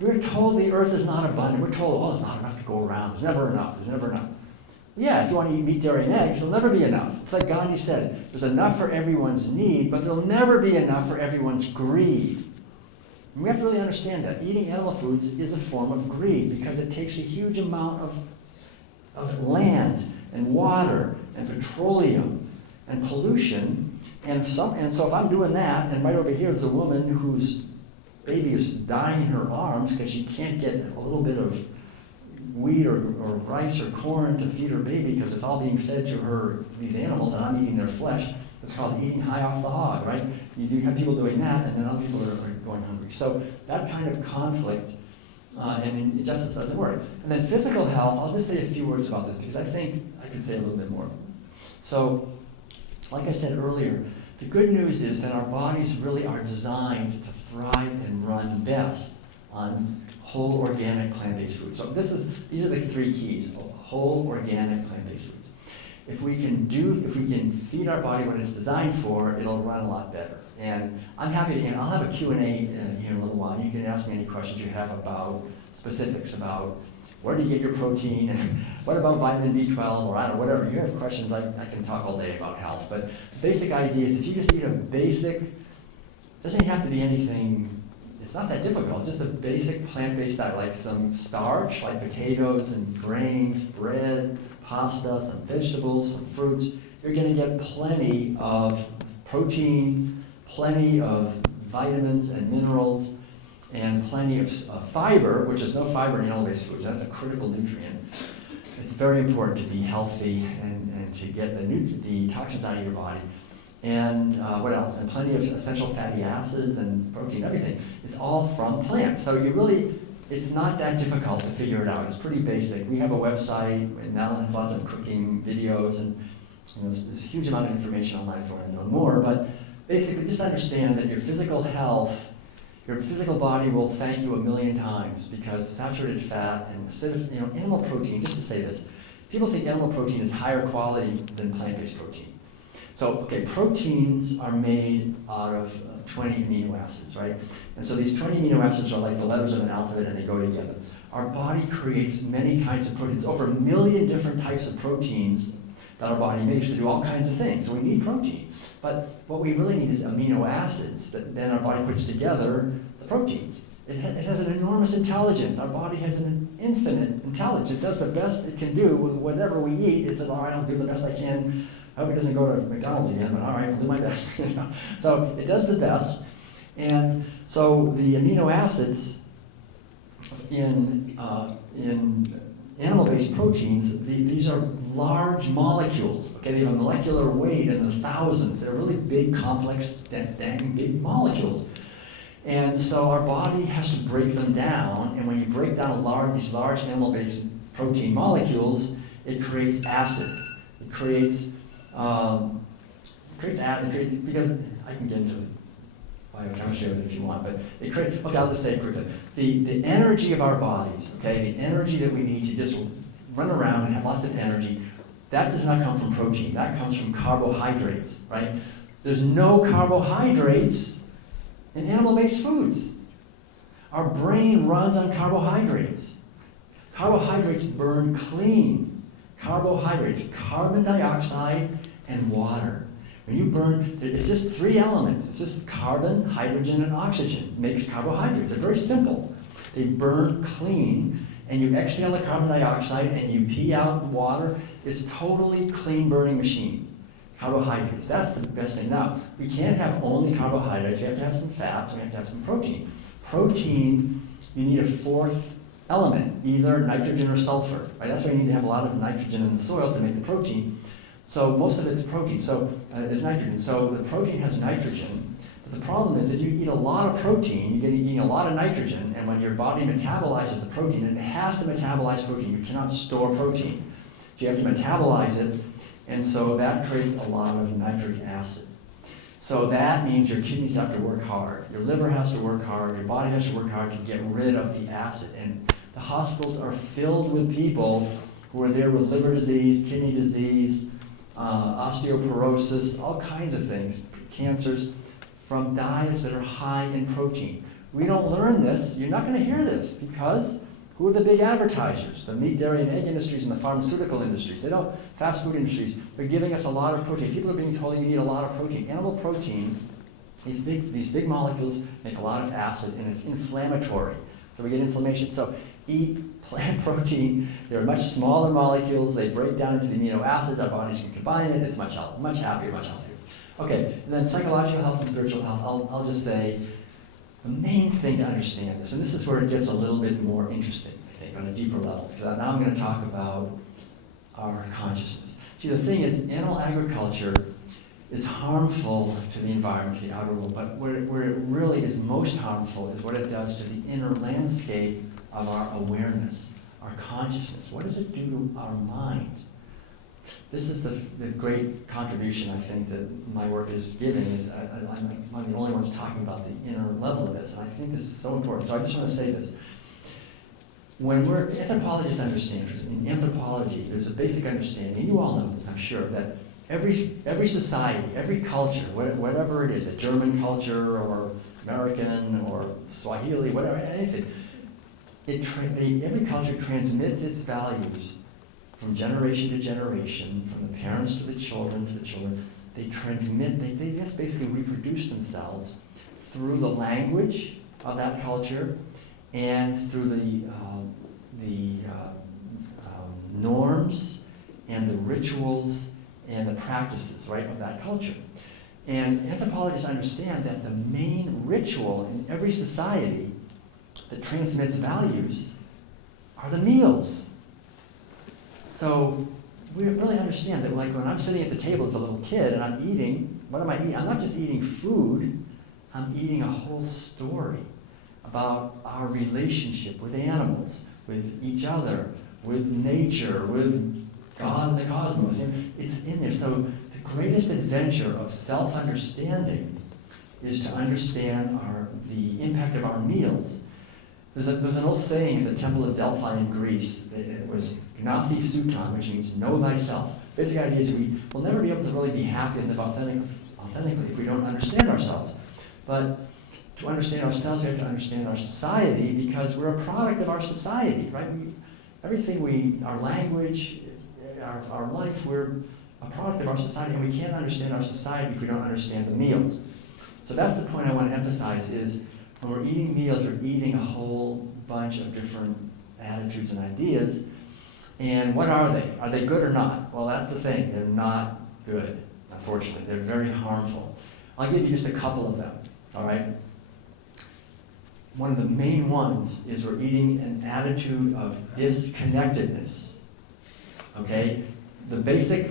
We're told the earth is not abundant. We're told, oh, there's not enough to go around. There's never enough. There's never enough. Yeah, if you want to eat meat, dairy, and eggs, there'll never be enough. It's like Gandhi said, there's enough for everyone's need, but there'll never be enough for everyone's greed. And we have to really understand that. Eating animal foods is a form of greed because it takes a huge amount of land and water and petroleum and pollution. And so if I'm doing that, and right over here is a woman whose baby is dying in her arms because she can't get a little bit of wheat or rice or corn to feed her baby because it's all being fed to her, these animals, and I'm eating their flesh. It's called eating high off the hog, right? You have people doing that, and then other people are going hungry. So that kind of conflict and injustice doesn't work. And then physical health, I'll just say a few words about this because I think I can say a little bit more. So, like I said earlier, the good news is that our bodies really are designed to thrive and run best on whole organic plant-based foods. So these are the three keys: whole organic plant-based foods. If we can feed our body what it's designed for, it'll run a lot better. And I'm happy to, I'll have a Q&A here in a little while. You can ask me any questions you have about specifics about where do you get your protein, and what about vitamin B12, or I don't know, whatever. You have questions, I can talk all day about health. But the basic idea is if you just eat a basic, doesn't have to be anything, it's not that difficult, just a basic plant-based diet, like some starch, like potatoes and grains, bread, pasta, some vegetables, some fruits. You're going to get plenty of protein, plenty of vitamins and minerals, and plenty of fiber, which is no fiber in animal-based foods. That's a critical nutrient. It's very important to be healthy and to get the toxins out of your body. And what else? And plenty of essential fatty acids and protein, everything. It's all from plants. So it's not that difficult to figure it out. It's pretty basic. We have a website, and now has lots of cooking videos, and there's a huge amount of information online if you want to know more. But basically, just understand that your physical health, your physical body will thank you 1,000,000 times because saturated fat and animal protein, just to say this, people think animal protein is higher quality than plant-based protein. So, okay, proteins are made out of 20 amino acids, right? And so these 20 amino acids are like the letters of an alphabet and they go together. Our body creates many kinds of proteins, over 1,000,000 different types of proteins that our body makes to do all kinds of things. So we need protein. But what we really need is amino acids that then our body puts together the proteins. It has an enormous intelligence. Our body has an infinite intelligence. It does the best it can do with whatever we eat. It says, all right, I'll do the best I can. I hope it doesn't go to McDonald's again, but all right, I'll do my best. So it does the best. And so the amino acids in animal-based proteins, these are large molecules. Okay, they have a molecular weight in the thousands. They're really big, complex, dang big molecules. And so our body has to break them down. And when you break down these large animal-based protein molecules, it creates acid. It creates acid because I can get into biochemistry of it if you want, but okay, I'll just say it quickly. The energy of our bodies, okay, the energy that we need to just run around and have lots of energy, that does not come from protein. That comes from carbohydrates, right? There's no carbohydrates in animal-based foods. Our brain runs on carbohydrates. Carbohydrates burn clean. Carbohydrates, carbon dioxide and water. When you burn, it's just three elements. It's just carbon, hydrogen, and oxygen. Makes carbohydrates. They're very simple. They burn clean, and you exhale the carbon dioxide, and you pee out water. It's a totally clean burning machine. Carbohydrates, that's the best thing. Now, we can't have only carbohydrates. We have to have some fats. We have to have some protein. Protein, you need a fourth element, either nitrogen or sulfur. Right? That's why you need to have a lot of nitrogen in the soil to make the protein. So most of it's protein, so it's nitrogen. So the protein has nitrogen, but the problem is if you eat a lot of protein, you're eating a lot of nitrogen, and when your body metabolizes the protein, and it has to metabolize protein, you cannot store protein. So you have to metabolize it, and so that creates a lot of nitric acid. So that means your kidneys have to work hard, your liver has to work hard, your body has to work hard to get rid of the acid. And the hospitals are filled with people who are there with liver disease, kidney disease, osteoporosis, all kinds of things, cancers, from diets that are high in protein. We don't learn this, you're not going to hear this, because who are the big advertisers? The meat, dairy, and egg industries and the pharmaceutical industries. They don't, fast food industries, they're giving us a lot of protein. People are being told you need a lot of protein. Animal protein, these big molecules make a lot of acid, and it's inflammatory. So we get inflammation. So eat plant protein. They're much smaller molecules. They break down into the amino acids. Our bodies can combine it. It's much happier, much healthier. Okay, and then psychological health and spiritual health. I'll just say the main thing to understand this, and this is where it gets a little bit more interesting, I think, on a deeper level. Because now I'm going to talk about our consciousness. See, the thing is, animal agriculture is harmful to the environment, the outer world, but where it really is most harmful is what it does to the inner landscape of our awareness, our consciousness. What does it do to our mind? This is the great contribution, I think, that my work is giving. Is I'm the only one talking about the inner level of this, and I think this is so important. So I just want to say this. When anthropologists understand, in anthropology, there's a basic understanding, you all know this, I'm sure, that every society, every culture, whatever it is, a German culture or American or Swahili, whatever, anything, every culture transmits its values from generation to generation, from the parents to the children. They transmit, they just basically reproduce themselves through the language of that culture and through the norms and the rituals and the practices, right, of that culture. And anthropologists understand that the main ritual in every society that transmits values are the meals. So we really understand that, like, when I'm sitting at the table as a little kid and I'm eating, what am I eating? I'm not just eating food, I'm eating a whole story about our relationship with animals, with each other, with nature, with God and the cosmos. And it's in there. So the greatest adventure of self-understanding is to understand the impact of our meals. There's an old saying at the Temple of Delphi in Greece. It was Gnathi Sutan, which means know thyself. Basic idea is we will never be able to really be happy and live authentically if we don't understand ourselves. But to understand ourselves, we have to understand our society, because we're a product of our society, right? Our language, our life, we're a product of our society, and we can't understand our society if we don't understand the meals. So that's the point I want to emphasize is, when we're eating meals, we're eating a whole bunch of different attitudes and ideas. And what are they? Are they good or not? Well, that's the thing. They're not good, unfortunately. They're very harmful. I'll give you just a couple of them, all right? One of the main ones is we're eating an attitude of disconnectedness, okay? The basic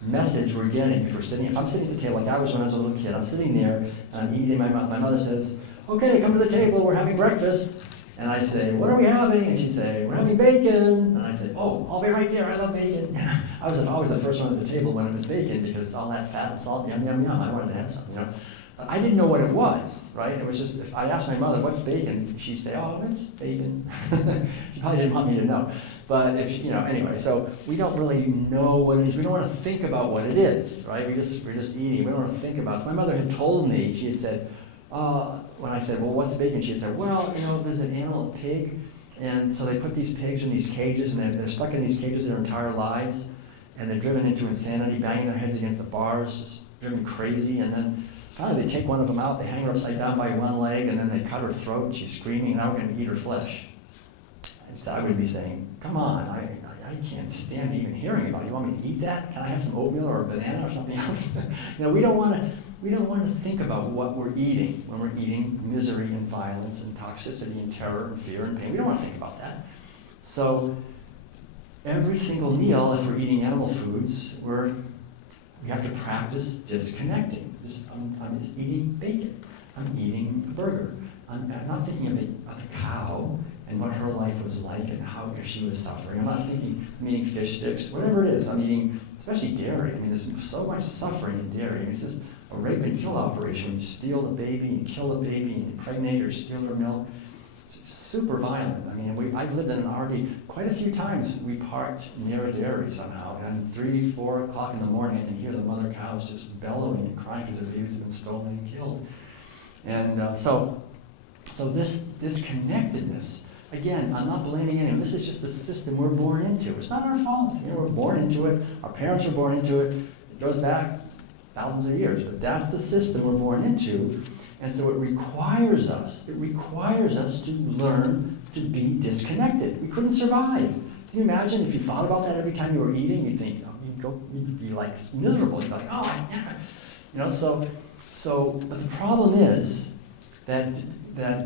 message we're getting, if I'm sitting at the table, like I was when I was a little kid, I'm sitting there, and I'm eating, my mother says, okay, come to the table, we're having breakfast. And I'd say, what are we having? And she'd say, we're having bacon. And I'd say, oh, I'll be right there, I love bacon. I was always the first one at the table when it was bacon, because all that fat and salt, yum, yum, yum, I wanted to have some, you know. But I didn't know what it was, right? It was just, if I asked my mother, what's bacon? She'd say, oh, it's bacon. She probably didn't want me to know. But anyway, so we don't really know what it is. We don't want to think about what it is, right? We're just eating. We don't want to think about it. My mother had told me, she had said, when I said, well, what's bacon? She had said, well, there's an animal, a pig, and so they put these pigs in these cages, and they're stuck in these cages their entire lives, and they're driven into insanity, banging their heads against the bars, just driven crazy, and then finally they take one of them out, they hang her upside down by one leg, and then they cut her throat, and she's screaming, now we're going to eat her flesh. And so I would be saying, come on, I can't stand even hearing about it. You want me to eat that? Can I have some oatmeal or a banana or something else? We don't want to think about what we're eating when we're eating misery and violence and toxicity and terror and fear and pain. We don't want to think about that. So every single meal, if we're eating animal foods, we have to practice disconnecting. I'm just eating bacon. I'm eating a burger. I'm not thinking of the cow and what her life was like and how if she was suffering. I'm not thinking I'm eating fish sticks, whatever it is. I'm eating, especially dairy. I mean, there's so much suffering in dairy. It's just a rape and kill operation. You steal the baby and kill the baby and impregnate or steal her milk. It's super violent. I mean, I've lived in an RV quite a few times. We parked near a dairy somehow, and 3, 4 o'clock in the morning, I can hear the mother cows just bellowing and crying because their babies have been stolen and killed. And so So this connectedness, again, I'm not blaming anyone. This is just the system we're born into. It's not our fault. We're born into it. Our parents were born into it. It goes back thousands of years, but that's the system we're born into. And so it requires us to learn to be disconnected. We couldn't survive. Can you imagine if you thought about that every time you were eating? You'd think, you'd be like miserable. You'd be like, oh, I never, So but the problem is that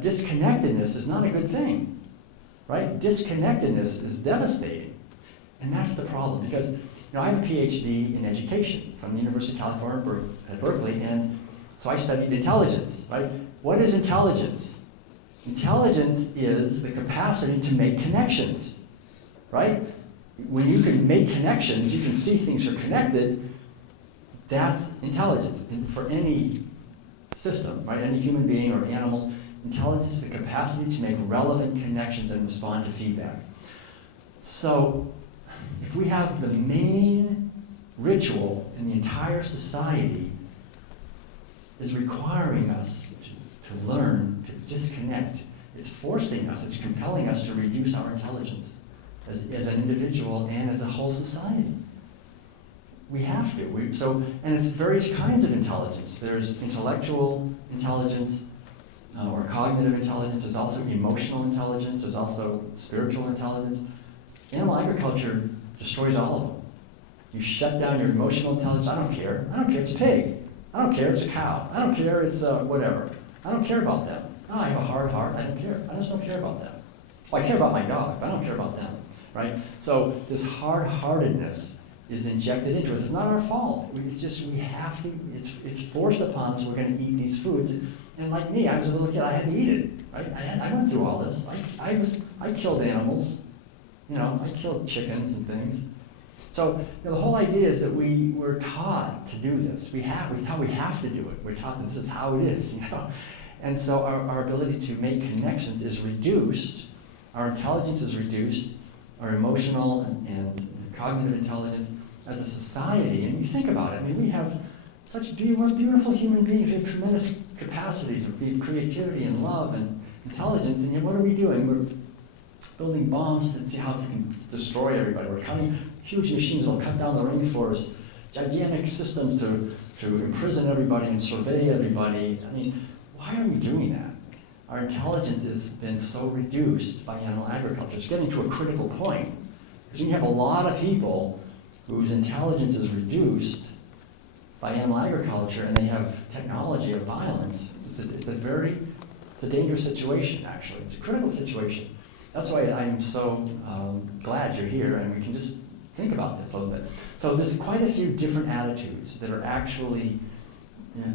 disconnectedness is not a good thing, right? Disconnectedness is devastating, and that's the problem. Because I have a PhD in education from the University of California at Berkeley, and so I studied intelligence, right? What is intelligence? Intelligence is the capacity to make connections, right? When you can make connections, you can see things are connected, that's intelligence. And for any system, right? Any human being or animals, intelligence is the capacity to make relevant connections and respond to feedback. So if we have the main ritual in the entire society is requiring us to learn to disconnect, it's forcing us, it's compelling us to reduce our intelligence as an individual and as a whole society. We have to. And it's various kinds of intelligence. There's intellectual intelligence or cognitive intelligence. There's also emotional intelligence. There's also spiritual intelligence. Animal agriculture destroys all of them. You shut down your emotional intelligence. I don't care. It's a pig. I don't care. It's a cow. I don't care. It's whatever. I don't care about them. Oh, I have a hard heart. I don't care. I just don't care about them. Well, I care about my dog, but I don't care about them. Right? So this hard-heartedness is injected into us. It's not our fault. We have to, it's forced upon us. We're going to eat these foods. And like me, I was a little kid, I had to eat it. Right? I went through all this. I killed animals. I killed chickens and things. So the whole idea is that we're taught to do this. We thought we have to do it. We're taught that this is how it is. And so our ability to make connections is reduced. Our intelligence is reduced. Our emotional and cognitive intelligence as a society. And you think about it. We have we're beautiful human beings. We have tremendous capacities of creativity and love and intelligence. And yet what are we doing? We're building bombs to see how we can destroy everybody. We're cutting huge machines that will cut down the rainforest, gigantic systems to imprison everybody and survey everybody. Why are we doing that? Our intelligence has been so reduced by animal agriculture. It's getting to a critical point. Because you have a lot of people whose intelligence is reduced by animal agriculture and they have technology of violence. It's a dangerous situation, actually. It's a critical situation. That's why I'm so glad you're here and we can just think about this a little bit. So there's quite a few different attitudes that are actually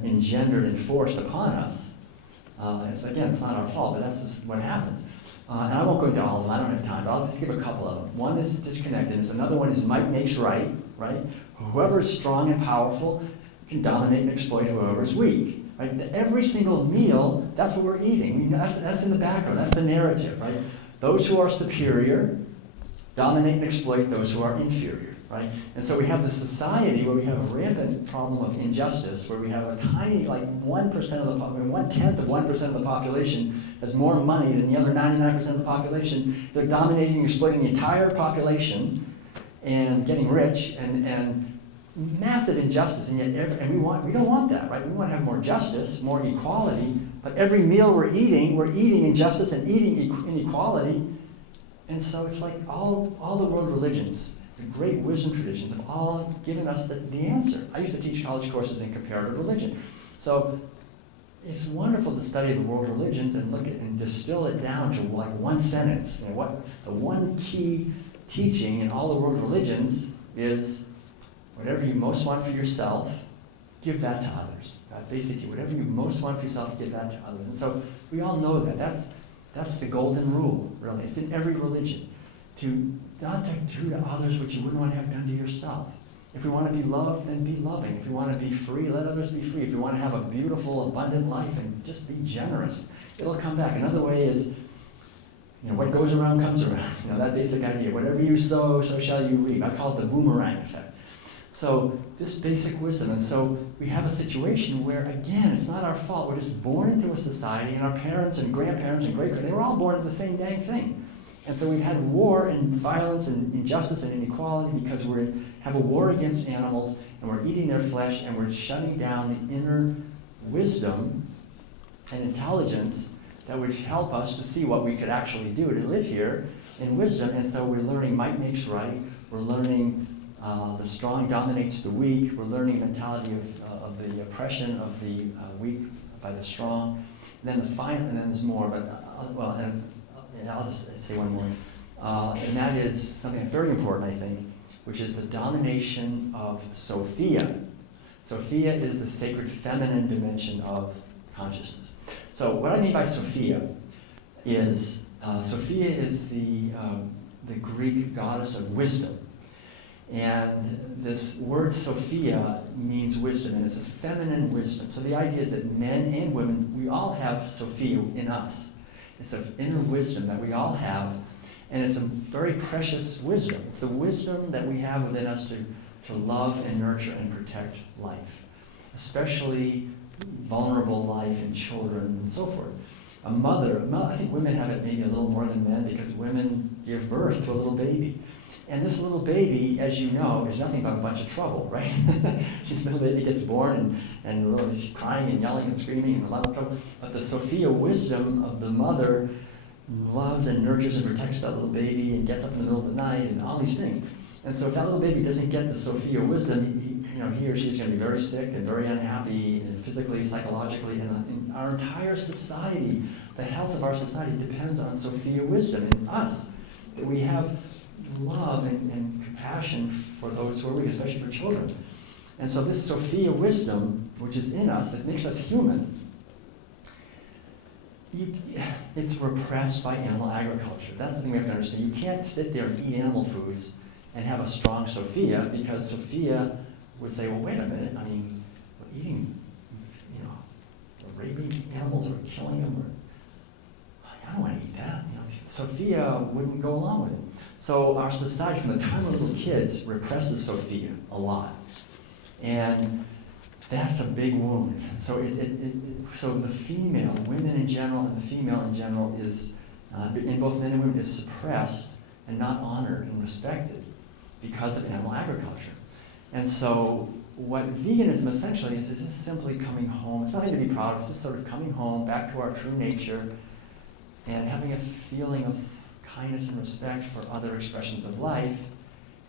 engendered and forced upon us. It's not our fault, but that's just what happens. And I won't go into all of them, I don't have time, but I'll just give a couple of them. One is disconnectedness, another one is might makes right? Whoever is strong and powerful can dominate and exploit whoever is weak. Right? Every single meal, that's what we're eating. That's in the background, that's the narrative, right? Those who are superior dominate and exploit those who are inferior, right? And so we have this society where we have a rampant problem of injustice, where we have a tiny, 1% of the, 1/10 of 1% of the population has more money than the other 99% of the population. They're dominating and exploiting the entire population and getting rich and massive injustice, and yet we don't want that, right? We want to have more justice, more equality, but every meal we're eating injustice and eating inequality. And so it's like all the world religions, the great wisdom traditions have all given us the answer. I used to teach college courses in comparative religion. So it's wonderful to study the world religions and look at and distill it down to one sentence. What the one key teaching in all the world religions is whatever you most want for yourself, give that to others. Basically, whatever you most want for yourself, give that to others. And so we all know that. That's the golden rule, really. It's in every religion. Not to do to others what you wouldn't want to have done to yourself. If we want to be loved, then be loving. If you want to be free, let others be free. If you want to have a beautiful, abundant life, and just be generous, it'll come back. Another way is, what goes around comes around. That basic idea. Whatever you sow, so shall you reap. I call it the boomerang effect. So this basic wisdom, and so we have a situation where, again, it's not our fault. We're just born into a society, and our parents and grandparents and great-grandparents, they were all born into the same dang thing. And so we've had war and violence and injustice and inequality because we have a war against animals, and we're eating their flesh, and we're shutting down the inner wisdom and intelligence that would help us to see what we could actually do to live here in wisdom. And so we're learning might makes right. We're learning the strong dominates the weak. We're learning the mentality of the oppression of the weak by the strong. And then the final, and then there's more, but I'll just say one more. And that is something very important, I think, which is the domination of Sofia. Sofia is the sacred feminine dimension of consciousness. So what I mean by Sofia is the Greek goddess of wisdom. And this word Sophia means wisdom, and it's a feminine wisdom. So the idea is that men and women, we all have Sophia in us. It's an inner wisdom that we all have, and it's a very precious wisdom. It's the wisdom that we have within us to love and nurture and protect life, especially vulnerable life in children and so forth. A mother, I think women have it maybe a little more than men because women give birth to a little baby. And this little baby, as you know, is nothing but a bunch of trouble, right? This little baby gets born and she's crying and yelling and screaming and a lot of trouble. But the Sophia wisdom of the mother loves and nurtures and protects that little baby and gets up in the middle of the night and all these things. And so if that little baby doesn't get the Sophia wisdom, he or she is going to be very sick and very unhappy and physically, psychologically, and in our entire society, the health of our society depends on Sophia wisdom in us. That we have love and compassion for those who are weak, especially for children. And so this Sophia wisdom, which is in us, that makes us human, it's repressed by animal agriculture. That's the thing we have to understand. You can't sit there and eat animal foods and have a strong Sophia, because Sophia would say, well, wait a minute, I mean, we're eating, we're raping animals, or we're killing them, I don't want to eat that. Sophia wouldn't go along with it. So our society, from the time we're little kids, represses Sophia a lot. And that's a big wound. So so the female, women in general, and the female in general is, in both men and women, is suppressed and not honored and respected because of animal agriculture. And so what veganism essentially is just simply coming home. It's nothing to be proud of. It's just sort of coming home back to our true nature and having a feeling of kindness and respect for other expressions of life,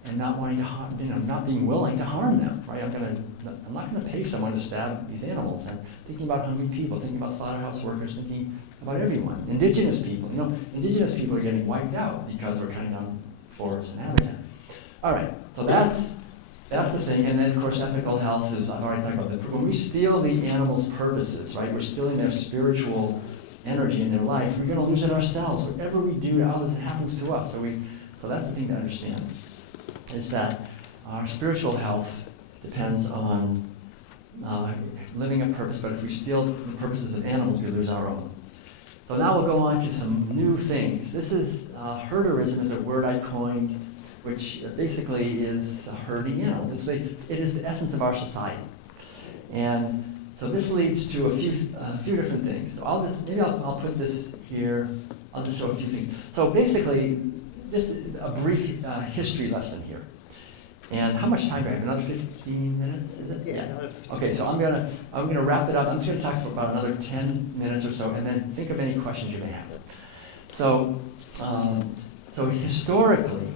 and not wanting to harm, not being willing to harm them, right? I'm not going to pay someone to stab these animals. I'm thinking about hungry people, thinking about slaughterhouse workers, thinking about everyone. Indigenous people, indigenous people are getting wiped out because we're cutting down forests and habitat. All right, so that's the thing. And then, of course, ethical health is, I've already talked about that. When we steal the animals' purposes, right? We're stealing their spiritual energy in their life. We're going to lose it ourselves. Whatever we do to others, it happens to us. So that's the thing to understand, is that our spiritual health depends on living a purpose, but if we steal the purposes of animals, we lose our own. So now we'll go on to some new things. This is, herderism is a word I coined, which basically is a herding animal. It is the essence of our society. And so this leads to a few different things. So I'll put this here. I'll just show a few things. So basically, this is a brief history lesson here. And how much time do I have? Another 15 minutes, is it? Yeah. Okay, so I'm gonna wrap it up. I'm just gonna talk for about another 10 minutes or so, and then think of any questions you may have. So historically,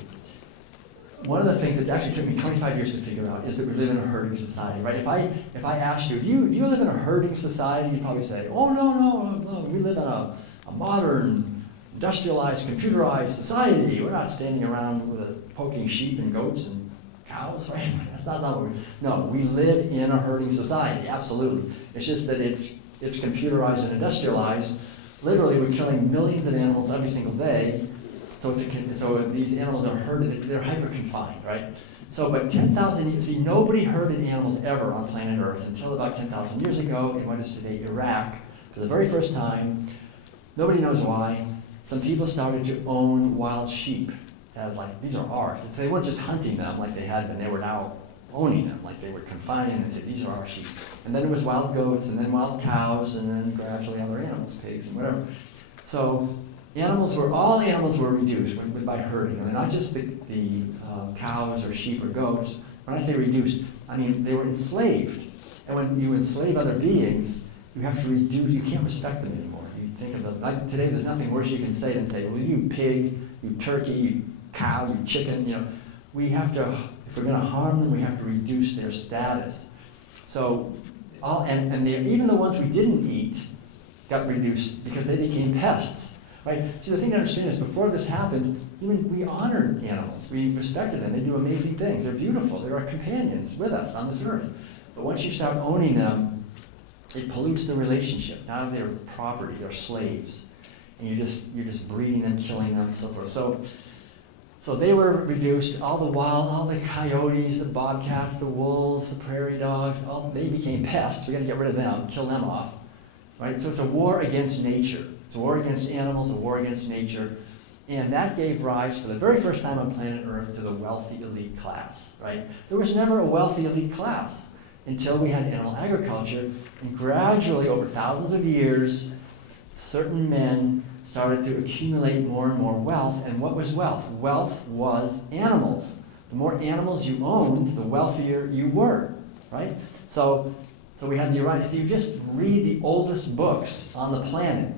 one of the things that actually took me 25 years to figure out is that we live in a herding society, right? If I asked you, do you live in a herding society? You'd probably say, oh, no, we live in a modern, industrialized, computerized society. We're not standing around poking sheep and goats and cows, right? That's not what we live in a herding society, absolutely. It's just that it's computerized and industrialized. Literally, we're killing millions of animals every single day. So these animals are herded, they're hyper-confined, right? So, but 10,000 years, see, nobody herded animals ever on planet Earth until about 10,000 years ago in what is today Iraq. For the very first time, nobody knows why, some people started to own wild sheep as these are ours. They weren't just hunting them like they had been, they were now owning them, like they were confining them and said, these are our sheep. And then there was wild goats, and then wild cows, and then gradually other animals, pigs and whatever. So all animals were reduced by herding. I mean, not just the cows or sheep or goats. When I say reduced, I mean they were enslaved. And when you enslave other beings, you have to reduce, you can't respect them anymore. You think of them, like today there's nothing worse you can say than say, well, you pig, you turkey, you cow, you chicken, we have to, if we're going to harm them, we have to reduce their status. So, even the ones we didn't eat got reduced because they became pests. Right? See, the thing to understand is before this happened, we honored animals. We respected them. They do amazing things. They're beautiful. They're our companions with us on this earth. But once you start owning them, it pollutes the relationship. Now they're property. They're slaves. And you're just breeding them, killing them, and so forth. So they were reduced. All the coyotes, the bobcats, the wolves, the prairie dogs, they became pests. We got to get rid of them, kill them off. Right? So it's a war against nature. It's a war against animals, a war against nature. And that gave rise, for the very first time on planet Earth, to the wealthy elite class, right? There was never a wealthy elite class until we had animal agriculture. And gradually, over thousands of years, certain men started to accumulate more and more wealth. And what was wealth? Wealth was animals. The more animals you owned, the wealthier you were, right? So we had if you just read the oldest books on the planet,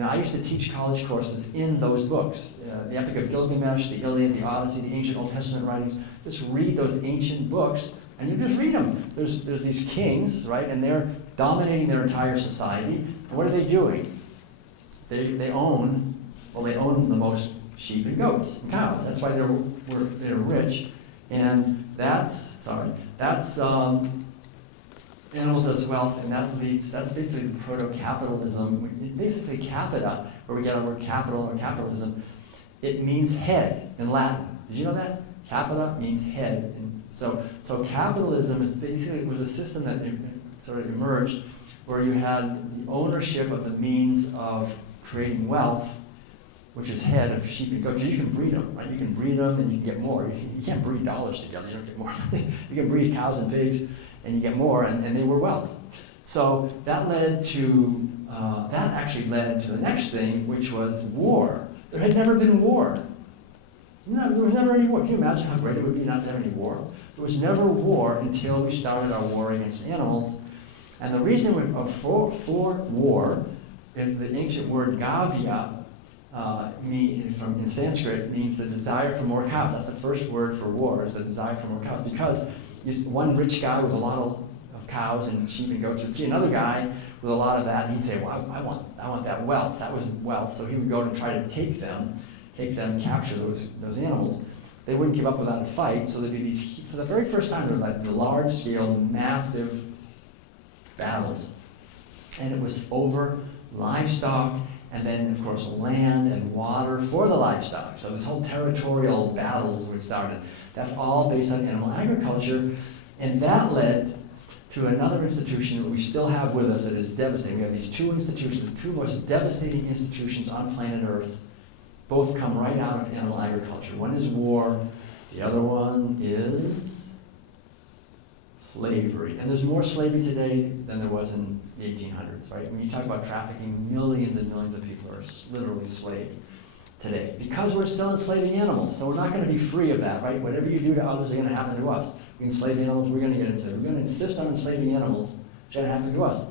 I used to teach college courses in those books. The Epic of Gilgamesh, the Iliad, the Odyssey, the ancient Old Testament writings. Just read those ancient books, and you just read them. There's these kings, right, and they're dominating their entire society. And what are they doing? They own the most sheep and goats and cows. That's why they're rich, and that's animals as wealth, and that's basically the proto-capitalism. Basically capita, where we get our word capital or capitalism, it means head in Latin. Did you know that? Capita means head. And so capitalism was a system that sort of emerged where you had the ownership of the means of creating wealth, which is head of sheep and goats. You can breed them, right? You can breed them and you can get more. You can't breed dollars together, you don't get more. You can breed cows and pigs, and you get more, and they were wealth. So that actually led to the next thing, which was war. There had never been war. No, there was never any war. Can you imagine how great it would be not to have any war? There was never war until we started our war against animals. And the reason for war is the ancient word gavya, in Sanskrit, means the desire for more cows. That's the first word for war, is the desire for more cows. Because one rich guy with a lot of cows and sheep and goats would see another guy with a lot of that, and he'd say, well, I want that wealth. That was wealth. So he would go and try to take them, capture those animals. They wouldn't give up without a fight, so there'd be these, for the very first time, there were like large-scale, massive battles. And it was over livestock, and then, of course, land and water for the livestock. So this whole territorial battles were started. That's all based on animal agriculture, and that led to another institution that we still have with us that is devastating. We have these two institutions, the two most devastating institutions on planet Earth. Both come right out of animal agriculture. One is war, the other one is slavery. And there's more slavery today than there was in the 1800s, right? When you talk about trafficking, millions and millions of people are literally enslaved today because we're still enslaving animals. So we're not going to be free of that, right? Whatever you do to others is going to happen to us. We enslave animals, we're going to get enslaved. We're going to insist on enslaving animals, it's going to happen to us.